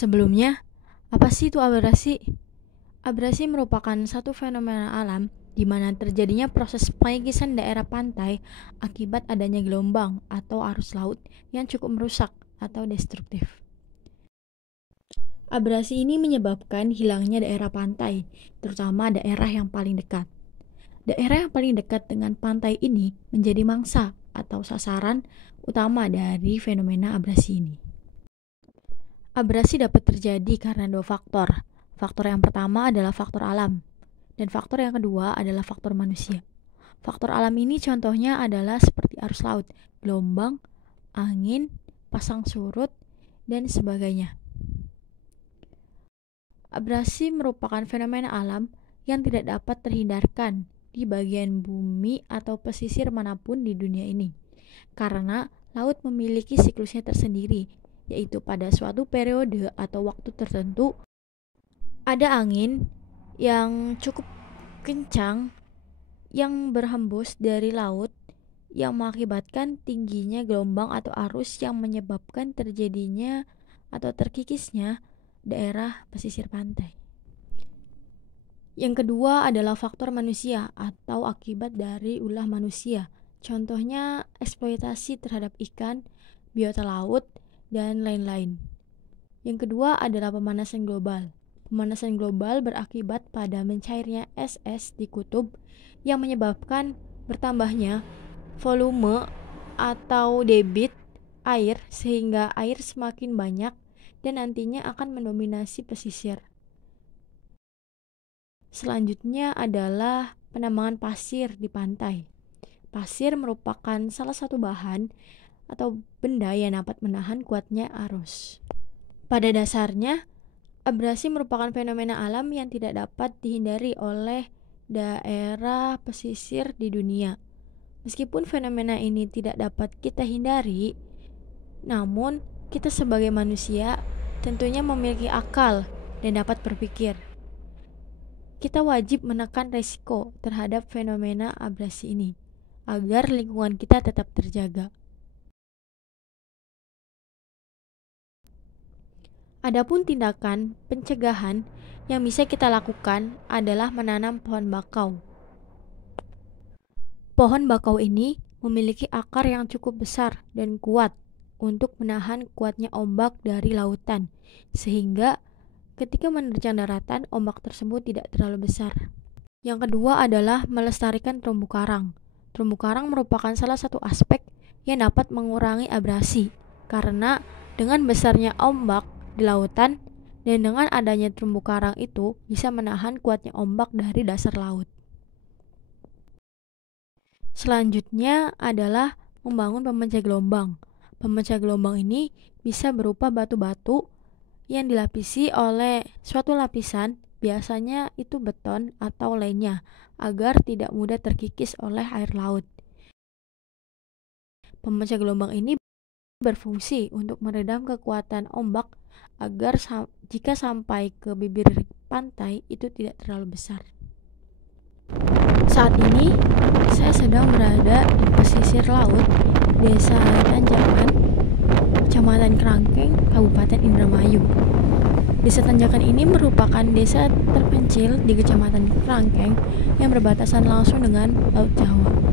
Sebelumnya, apa sih itu abrasi? Abrasi merupakan satu fenomena alam di mana terjadinya proses pengikisan daerah pantai akibat adanya gelombang atau arus laut yang cukup merusak atau destruktif. Abrasi ini menyebabkan hilangnya daerah pantai, terutama daerah yang paling dekat. Daerah yang paling dekat dengan pantai ini menjadi mangsa atau sasaran utama dari fenomena abrasi ini. Abrasi dapat terjadi karena dua faktor. Faktor yang pertama adalah faktor alam, dan faktor yang kedua adalah faktor manusia. Faktor alam ini contohnya adalah seperti arus laut, gelombang, angin, pasang surut, dan sebagainya. Abrasi merupakan fenomena alam yang tidak dapat terhindarkan di bagian bumi atau pesisir manapun di dunia ini, karena laut memiliki siklusnya tersendiri, yaitu pada suatu periode atau waktu tertentu ada angin yang cukup kencang yang berhembus dari laut yang mengakibatkan tingginya gelombang atau arus yang menyebabkan terjadinya atau terkikisnya daerah pesisir pantai. Yang kedua adalah faktor manusia atau akibat dari ulah manusia. Contohnya eksploitasi terhadap ikan, biota laut, dan lain-lain. Yang kedua adalah pemanasan global. Pemanasan global berakibat pada mencairnya es di kutub yang menyebabkan bertambahnya volume atau debit air sehingga air semakin banyak dan nantinya akan mendominasi pesisir. Selanjutnya adalah penambangan pasir di pantai. Pasir merupakan salah satu bahan atau benda yang dapat menahan kuatnya arus. Pada dasarnya, abrasi merupakan fenomena alam yang tidak dapat dihindari oleh daerah pesisir di dunia. Meskipun fenomena ini tidak dapat kita hindari, namun kita sebagai manusia tentunya memiliki akal dan dapat berpikir. Kita wajib menekan risiko terhadap fenomena abrasi ini agar lingkungan kita tetap terjaga. Adapun tindakan pencegahan yang bisa kita lakukan adalah menanam pohon bakau. Pohon bakau ini memiliki akar yang cukup besar dan kuat untuk menahan kuatnya ombak dari lautan, sehingga ketika menerjang daratan, ombak tersebut tidak terlalu besar. Yang kedua adalah melestarikan terumbu karang. Terumbu karang merupakan salah satu aspek yang dapat mengurangi abrasi, karena dengan besarnya ombak di lautan dan dengan adanya terumbu karang itu bisa menahan kuatnya ombak dari dasar laut. Selanjutnya adalah membangun pemecah gelombang. Pemecah gelombang ini bisa berupa batu-batu yang dilapisi oleh suatu lapisan, biasanya itu beton atau lainnya, agar tidak mudah terkikis oleh air laut. Pemecah gelombang ini berfungsi untuk meredam kekuatan ombak agar jika sampai ke bibir pantai itu tidak terlalu besar. Saat ini saya sedang berada di pesisir laut Desa Tanjakan, Kecamatan Kerangkeng, Kabupaten Indramayu. Desa Tanjakan ini merupakan desa terpencil di Kecamatan Kerangkeng yang berbatasan langsung dengan Laut Jawa.